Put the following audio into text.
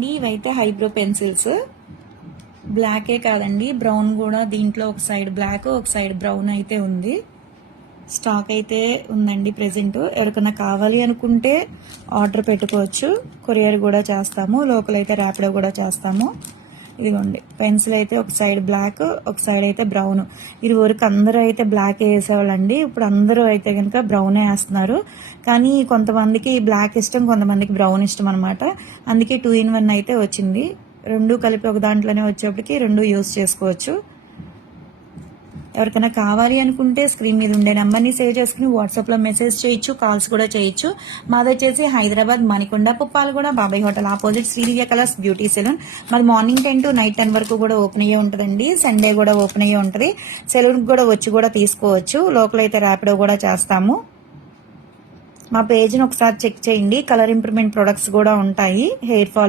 అండి, ఇవైతే eyebrow pencils. బ్లాకే కాదండి, బ్రౌన్ కూడా. దీంట్లో ఒక సైడ్ బ్లాక్, ఒక సైడ్ బ్రౌన్ అయితే ఉంది. స్టాక్ అయితే ఉందండి ప్రెజెంట్. ఎవరికైనా కావాలి అనుకుంటే ఆర్డర్ పెట్టుకోవచ్చు. కొరియర్ కూడా చేస్తాము. లోకల్ అయితే ర్యాపిడో కూడా చేస్తాము. ఇదిగోండి, పెన్సిల్ అయితే ఒక సైడ్ బ్లాక్, ఒక సైడ్ అయితే బ్రౌన్. ఇది వరకు అందరూ అయితే బ్లాక్ వేసేవాళ్ళండి. ఇప్పుడు అందరూ అయితే కనుక బ్రౌనే వేస్తున్నారు. కానీ కొంతమందికి బ్లాక్ ఇష్టం, కొంతమందికి బ్రౌన్ ఇష్టం అనమాట. అందుకే 2 in 1 అయితే వచ్చింది. రెండు కలిపి ఒక దాంట్లోనే వచ్చేప్పటికి రెండు యూజ్ చేసుకోవచ్చు. ఎవరికైనా కావాలి అనుకుంటే స్క్రీన్ మీద ఉండే నెంబర్ని సేవ్ చేసుకుని వాట్సాప్లో మెసేజ్ చేయొచ్చు, కాల్స్ కూడా చేయొచ్చు. మాదొచ్చేసి Hyderabad Manikonda, Puppalaguda, Babai hotel opposite Sridivya colours beauty salon. మాది మార్నింగ్ 10 to నైట్ 10 వరకు కూడా ఓపెన్ అయ్యే ఉంటుందండి. సండే కూడా ఓపెన్ అయ్యే ఉంటుంది. సెలూన్కి కూడా వచ్చి కూడా తీసుకోవచ్చు. లోకల్ అయితే ర్యాపిడో కూడా చేస్తాము. మా పేజ్ని ఒకసారి చెక్ చేయండి. కలర్ ఇంప్రూవ్మెంట్ ప్రొడక్ట్స్ కూడా ఉంటాయి. Hair fall